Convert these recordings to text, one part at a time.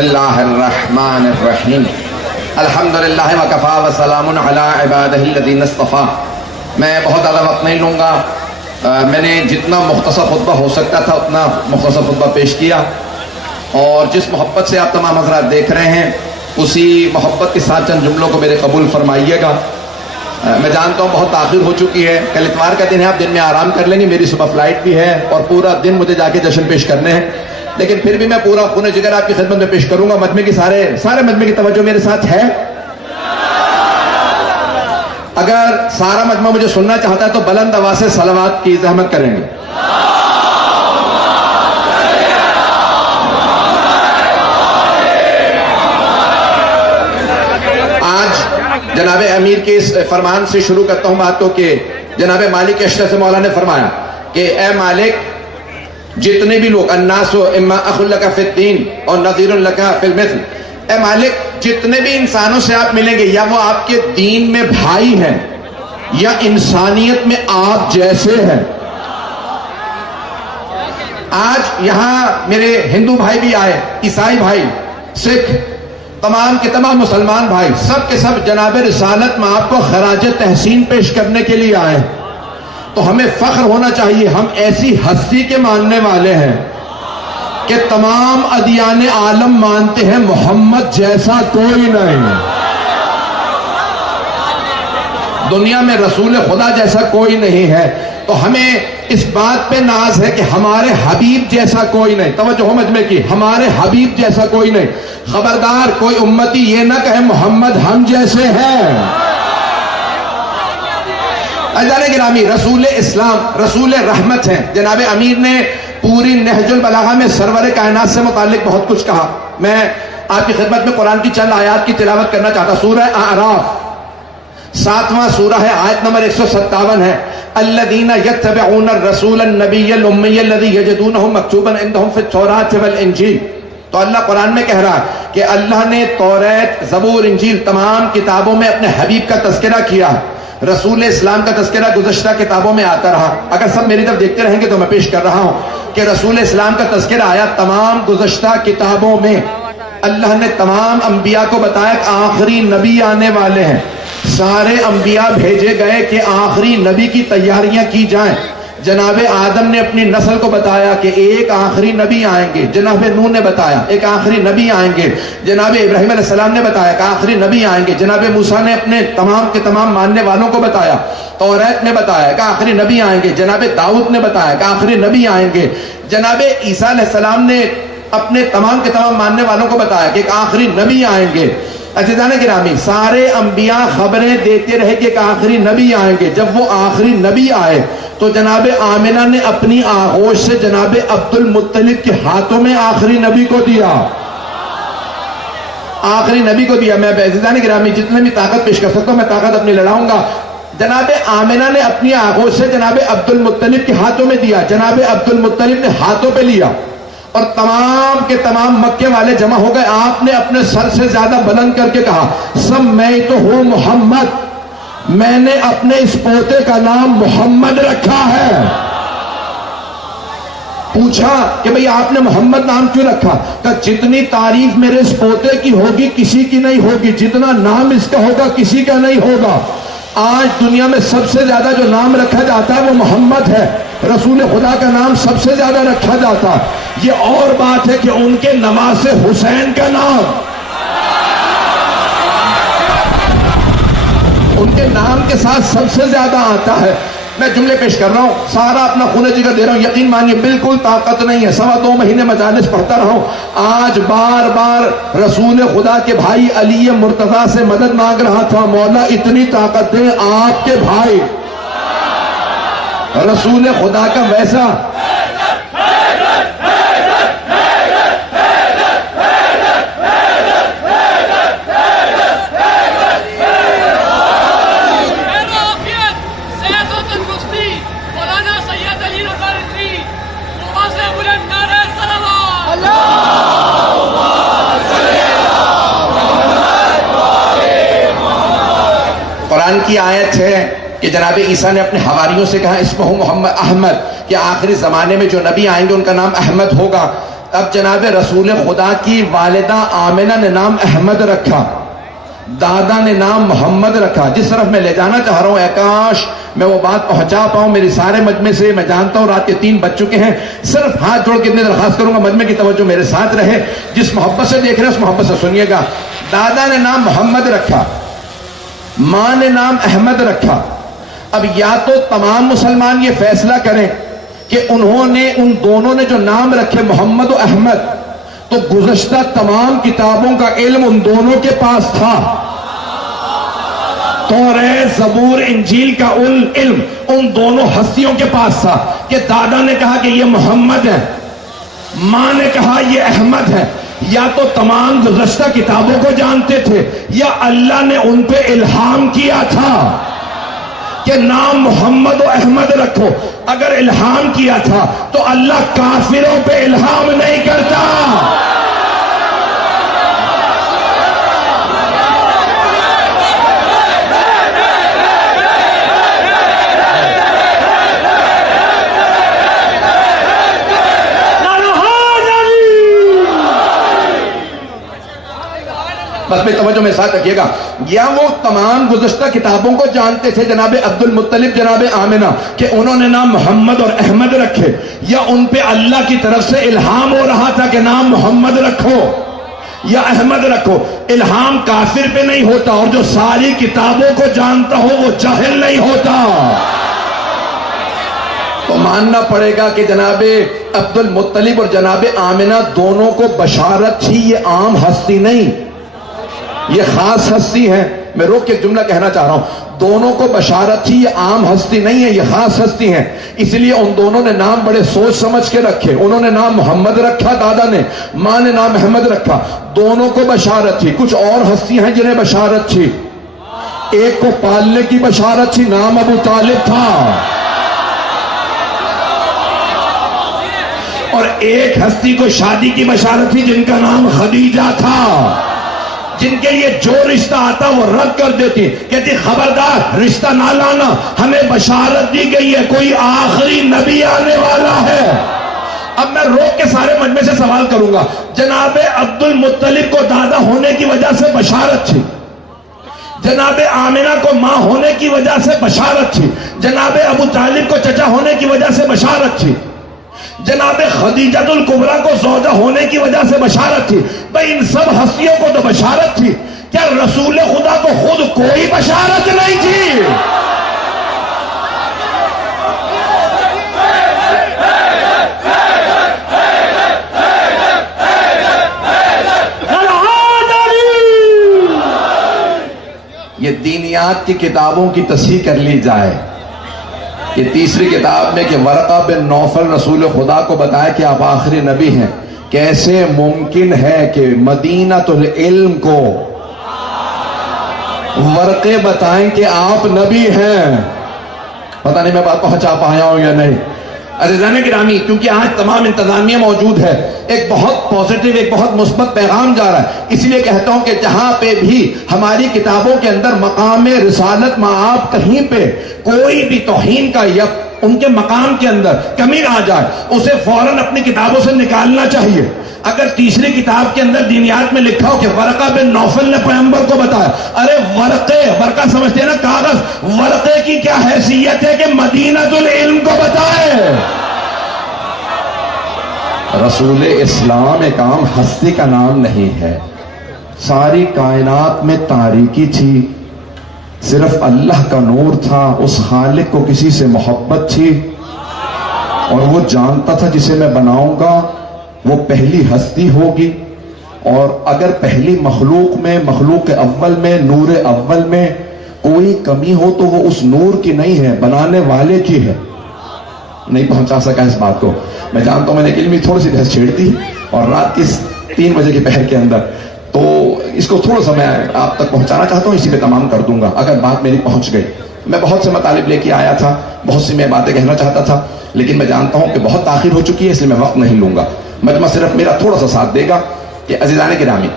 اللہ الرحمن الرحیم الحمدللہ وکفا وسلام علی عبادہ الذین اصطفیٰ۔ میں بہت زیادہ وقت نہیں لوں گا، میں نے جتنا مختصر خطبہ ہو سکتا تھا اتنا مختصر خطبہ پیش کیا، اور جس محبت سے آپ تمام حضرات دیکھ رہے ہیں اسی محبت کے ساتھ چند جملوں کو میرے قبول فرمائیے گا۔ میں جانتا ہوں بہت تاخیر ہو چکی ہے، کل اتوار کا دن ہے، آپ دن میں آرام کر لیں گے، میری صبح فلائٹ بھی ہے اور پورا دن مجھے جا کے جشن پیش کرنے ہیں، لیکن پھر بھی میں پورا خون جگر آپ کی خدمت میں پیش کروں گا۔ مجمع کی سارے مجمع کی توجہ میرے ساتھ ہے۔ اگر سارا مجمع مجھے سننا چاہتا ہے تو بلند آواز سے صلوات کی زحمت کریں گے۔ آج جناب امیر کے اس فرمان سے شروع کرتا ہوں بات کو کہ جناب مالک اشرف مولا نے فرمایا کہ اے مالک، جتنے بھی لوگ الناس اما اخ لک فی الدین اور نظیر لک فی المثل، اے مالک جتنے بھی انسانوں سے آپ ملیں گے یا وہ آپ کے دین میں بھائی ہیں یا انسانیت میں آپ جیسے ہیں۔ آج یہاں میرے ہندو بھائی بھی آئے، عیسائی بھائی، سکھ، تمام کے تمام مسلمان بھائی، سب کے سب جناب رسالت میں آپ کو خراج تحسین پیش کرنے کے لیے آئے، تو ہمیں فخر ہونا چاہیے۔ ہم ایسی ہستی کے ماننے والے ہیں کہ تمام ادیان عالم مانتے ہیں محمد جیسا کوئی نہیں، دنیا میں رسول خدا جیسا کوئی نہیں ہے، تو ہمیں اس بات پہ ناز ہے کہ ہمارے حبیب جیسا کوئی نہیں۔ توجہ ہو مجمع کی، ہمارے حبیب جیسا کوئی نہیں۔ خبردار کوئی امتی یہ نہ کہے محمد ہم جیسے ہیں۔ عزیزان گرامی، رسول اسلام رسول رحمت ہیں۔ جناب امیر نے پوری نہج البلاغہ میں سرور کائنات سے متعلق بہت کچھ کہا۔ میں آپ کی خدمت میں قرآن کی چند آیات کی تلاوت کرنا چاہتا ہوں۔ سورہ اعراف 7واں سورہ ہے، آیت نمبر 157 ہے۔ الذین یتبعون الرسول النبی الامی الذی یجدونہ مکتوبا عندہم فی التوراۃ والانجیل۔ تو اللہ قرآن میں کہہ رہا ہے کہ اللہ نے توریت، زبور، انجیل تمام کتابوں میں اپنے حبیب کا تذکرہ کیا۔ رسول اسلام کا تذکرہ گزشتہ کتابوں میں آتا رہا۔ اگر سب میری طرف دیکھتے رہیں گے تو میں پیش کر رہا ہوں کہ رسول اسلام کا تذکرہ آیا تمام گزشتہ کتابوں میں۔ اللہ نے تمام انبیاء کو بتایا کہ آخری نبی آنے والے ہیں، سارے انبیاء بھیجے گئے کہ آخری نبی کی تیاریاں کی جائیں۔ جناب آدم نے اپنی نسل کو بتایا کہ ایک آخری نبی آئیں گے، جناب نوح نے بتایا ایک آخری نبی آئیں گے، جناب ابراہیم علیہ السلام نے بتایا کہ آخری نبی آئیں گے، جناب موسیٰ نے اپنے تمام کے تمام ماننے والوں کو بتایا، توریت نے بتایا کہ آخری نبی آئیں گے، جناب داؤد نے بتایا کہ آخری نبی آئیں گے، جناب عیسیٰ علیہ السلام نے اپنے تمام کے تمام ماننے والوں کو بتایا کہ ایک آخری نبی آئیں گے۔ عزیزان گرامی، سارے انبیاء خبریں دیتے رہے کہ ایک آخری نبی آئیں گے۔ جب وہ آخری نبی آئے تو جناب آمنہ نے اپنی آغوش سے جناب عبد المطلب کے ہاتھوں میں آخری نبی کو دیا، آخری نبی کو دیا۔ میں عزیزان گرامی جتنے بھی طاقت پیش کر سکتا ہوں میں طاقت اپنی لڑاؤں گا۔ جناب آمنہ نے اپنی آغوش سے جناب عبد المطلب کے ہاتھوں میں دیا، جناب عبد المطلب نے ہاتھوں پہ لیا، اور تمام کے تمام مکے والے جمع ہو گئے۔ آپ نے اپنے سر سے زیادہ بلند کر کے کہا سمیتہ محمد، میں نے اپنے اس پوتے کا نام محمد رکھا ہے۔ پوچھا کہ بھئی آپ نے محمد نام کیوں رکھا؟ کہ جتنی تعریف میرے اس پوتے کی ہوگی کسی کی نہیں ہوگی، جتنا نام اس کا ہوگا کسی کا نہیں ہوگا۔ آج دنیا میں سب سے زیادہ جو نام رکھا جاتا ہے وہ محمد ہے، رسول خدا کا نام سب سے زیادہ رکھا جاتا ہے۔ یہ اور بات ہے کہ ان کے نواسے حسین کا نام ان کے نام کے ساتھ سب سے زیادہ آتا ہے۔ میں جملے پیش کر رہا ہوں، سارا اپنا خون جگر دے رہا ہوں، یقین مانیے بالکل طاقت نہیں ہے۔ 2.25 مہینے مجالس پڑھتا رہا ہوں، آج بار بار رسول خدا کے بھائی علی مرتضیٰ سے مدد مانگ رہا تھا، مولا اتنی طاقت دے آپ کے بھائی رسول خدا کا ویسا قرآن کی آیت ہے کہ جناب عیسیٰ نے اپنے حواریوں سے کہا اسمہ محمد احمد، کہ آخری زمانے میں جو نبی آئیں گے ان کا نام احمد ہوگا۔ اب جناب رسول خدا کی والدہ آمنہ نے نام احمد رکھا، دادا نے نام محمد رکھا. جس طرف میں لے جانا چاہ رہا ہوں، اے کاش میں وہ بات پہنچا پاؤں. میری سارے مجمع سے میں جانتا ہوں رات کے 3 بج چکے ہیں. صرف ہاتھ جوڑ کے اتنی درخواست کروں گا مجمع کی توجہ میرے ساتھ رہے. جس محبت سے دیکھ رہے ہیں اس محبت سے سنیے گا. دادا نے نام محمد رکھا، ماں نے نام احمد رکھا. اب یا تو تمام مسلمان یہ فیصلہ کریں کہ انہوں نے ان دونوں نے جو نام رکھے محمد و احمد، تو گزشتہ تمام کتابوں کا علم ان دونوں کے پاس تھا. توریت، زبور، انجیل کا علم ان دونوں ہستیوں کے پاس تھا کہ دادا نے کہا کہ یہ محمد ہے، ماں نے کہا یہ احمد ہے. یا تو تمام گزشتہ کتابوں کو جانتے تھے یا اللہ نے ان پہ الہام کیا تھا کہ نام محمد و احمد رکھو. اگر الہام کیا تھا تو اللہ کافروں پہ الہام نہیں کرتا. بس میں توجہ میں ساتھ رکھیے گا. یا وہ تمام گزشتہ کتابوں کو جانتے تھے جناب عبد المطلب، جناب آمنہ، کہ انہوں نے نام محمد اور احمد رکھے، یا ان پہ اللہ کی طرف سے الہام ہو رہا تھا کہ نام محمد رکھو یا احمد رکھو. الہام کافر پہ نہیں ہوتا، اور جو ساری کتابوں کو جانتا ہو وہ جاہل نہیں ہوتا. تو ماننا پڑے گا کہ جناب عبد المطلب اور جناب آمنہ دونوں کو بشارت تھی. یہ عام ہستی نہیں، یہ خاص ہستی ہے. میں روک کے جملہ کہنا چاہ رہا ہوں، دونوں کو بشارت تھی. یہ عام ہستی نہیں ہے، یہ خاص ہستی ہے. اس لیے ان دونوں نے نام بڑے سوچ سمجھ کے رکھے. انہوں نے نام محمد رکھا دادا نے، ماں نے نام احمد رکھا. دونوں کو بشارت تھی. کچھ اور ہستیاں ہیں جنہیں بشارت تھی. ایک کو پالنے کی بشارت تھی، نام ابو طالب تھا. اور ایک ہستی کو شادی کی بشارت تھی جن کا نام خدیجہ تھا، جن کے لیے جو رشتہ آتا وہ رد کر دیتی. کہتی خبردار رشتہ نہ لانا، ہمیں بشارت دی گئی ہے کوئی آخری نبی آنے والا ہے. اب میں روک کے سارے مجمع سے سوال کروں گا. جناب عبد المطلب کو دادا ہونے کی وجہ سے بشارت تھی، جناب آمنہ کو ماں ہونے کی وجہ سے بشارت تھی، جناب ابو طالب کو چچا ہونے کی وجہ سے بشارت تھی، جناب خدیجہ الکبریٰ کو زوجہ ہونے کی وجہ سے بشارت تھی. بھئی ان سب ہستیوں کو تو بشارت تھی، کیا رسول خدا کو خود کوئی بشارت نہیں تھی؟ یہ دینیات کی کتابوں کی تصحیح کر لی جائے. یہ تیسری کتاب میں کہ ورقہ بن نوفل رسول خدا کو بتایا کہ آپ آخری نبی ہیں. کیسے ممکن ہے کہ مدینۃ العلم کو ورقے بتائیں کہ آپ نبی ہیں؟ پتہ نہیں میں بات پہنچا پایا ہوں یا نہیں. عزیزان گرامی، کیونکہ آج تمام انتظامیہ موجود ہے، ایک بہت پازیٹیو، ایک بہت مثبت پیغام جا رہا ہے. اس لیے کہتا ہوں کہ جہاں پہ بھی ہماری کتابوں کے اندر مقام رسالت مآب کہیں پہ کوئی بھی توہین کا یا ان کے مقام کے اندر کمی آ جائے، اسے فوراً اپنی کتابوں سے نکالنا چاہیے. اگر تیسری کتاب کے اندر دینیات میں لکھا ہو کہ ورقہ بن نوفل نے پیغمبر کو بتایا، ارے ورقہ سمجھتے ہیں نا کاغذ، ورقے کی کیا حیثیت ہے کہ مدینۃ العلم کو بتائے؟ رسول اسلام ایک عام ہستی کا نام نہیں ہے. ساری کائنات میں تاریکی تھی، صرف اللہ کا نور تھا. اس خالق کو کسی سے محبت تھی اور وہ جانتا تھا جسے میں بناؤں گا وہ پہلی ہستی ہوگی. اور اگر پہلی مخلوق میں، مخلوق اول میں، نور اول میں کوئی کمی ہو تو وہ اس نور کی نہیں ہے، بنانے والے کی ہے. نہیں پہنچا سکا اس بات کو. میں جانتا ہوں میں نے علمی تھوڑی سی بحث چھیڑ دی اور رات کی 3 بجے کی پہر کے اندر، تو اس کو تھوڑا سا میں آپ تک پہنچانا چاہتا ہوں، اسی پہ تمام کر دوں گا اگر بات میری پہنچ گئی. میں بہت سے مطالب لے کے آیا تھا، بہت سی میں باتیں کہنا چاہتا تھا، لیکن میں جانتا ہوں کہ بہت تاخیر ہو چکی ہے، اس لیے میں وقت نہیں لوں گا. مجمع صرف میرا تھوڑا سا ساتھ دے گا کہ عزیزان گرامی،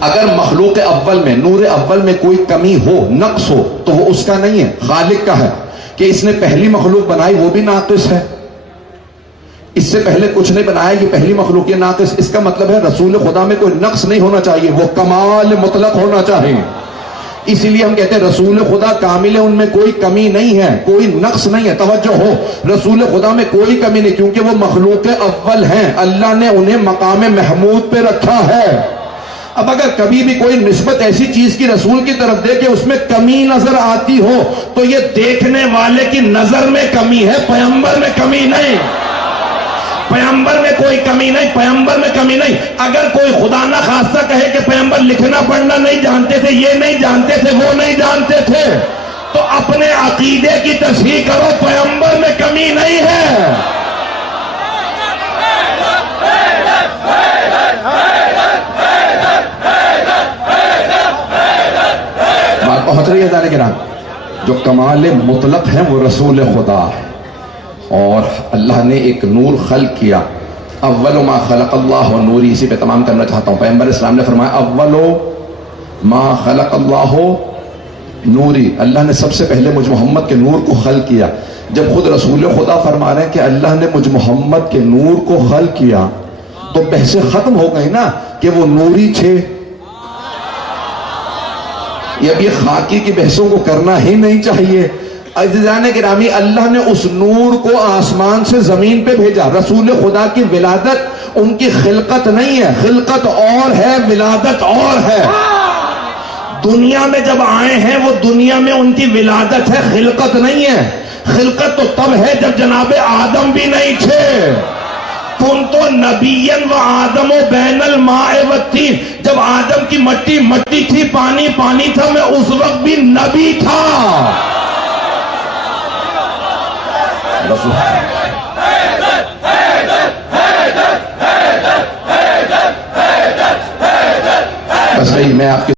اگر مخلوق اول میں، نور اول میں کوئی کمی ہو، نقص ہو، تو وہ اس کا نہیں ہے، خالق کا ہے. کہ اس نے پہلی مخلوق بنائی وہ بھی ناقص ہے، اس سے پہلے کچھ نہیں بنایا، یہ پہلی مخلوق ناقص، اس کا مطلب ہے رسول خدا میں کوئی نقص نہیں ہونا چاہیے، وہ کمال مطلق ہونا چاہیے. اسی لیے ہم کہتے ہیں رسول خدا کامل ہے، ان میں کوئی کمی نہیں ہے، کوئی نقص نہیں ہے. توجہ ہو، رسول خدا میں کوئی کمی نہیں، کیونکہ وہ مخلوق اول ہیں، اللہ نے انہیں مقام محمود پہ رکھا ہے. اب اگر کبھی بھی کوئی نسبت ایسی چیز کی رسول کی طرف دے کہ اس میں کمی نظر آتی ہو تو یہ دیکھنے والے کی نظر میں کمی ہے، پیغمبر میں کمی نہیں. پیغمبر میں کوئی کمی نہیں، پیغمبر میں کمی نہیں. اگر کوئی خدا نہ خاصہ کہے کہ پیغمبر لکھنا پڑھنا نہیں جانتے تھے، یہ نہیں جانتے تھے، وہ نہیں جانتے تھے، تو اپنے عقیدے کی تصحیح کرو، پیغمبر میں کمی نہیں ہے. بات پہنچ رہی ہے ذرا گرام. جو کمال مطلق ہے وہ رسول خدا ہے، اور اللہ نے ایک نور خلق کیا. اول ما خلق اللہ نوری، اسی پہ تمام کرنا چاہتا ہوں. پیغمبر اسلام نے فرمایا اول ما خلق اللہ نوری، اللہ نے سب سے پہلے مجھ محمد کے نور کو خلق کیا. جب خود رسول خدا فرما رہے ہیں کہ اللہ نے مجھ محمد کے نور کو خلق کیا، تو بحثیں ختم ہو گئی نا کہ وہ نوری تھے. یہ خاکی کی بحثوں کو کرنا ہی نہیں چاہیے. عزیزان گرامی، اللہ نے اس نور کو آسمان سے زمین پہ بھیجا. رسول خدا کی ولادت ان کی خلقت نہیں ہے، خلقت اور ہے، ولادت اور ہے. دنیا میں جب آئے ہیں وہ دنیا میں ان کی ولادت ہے، خلقت نہیں ہے. خلقت تو تب ہے جب جناب آدم بھی نہیں تھے. کنتو نبیًا و آدم و بین الماء والطین، جب آدم کی مٹی مٹی تھی، پانی پانی تھا، میں اس وقت بھی نبی تھا. بس بھائی میں آپ کے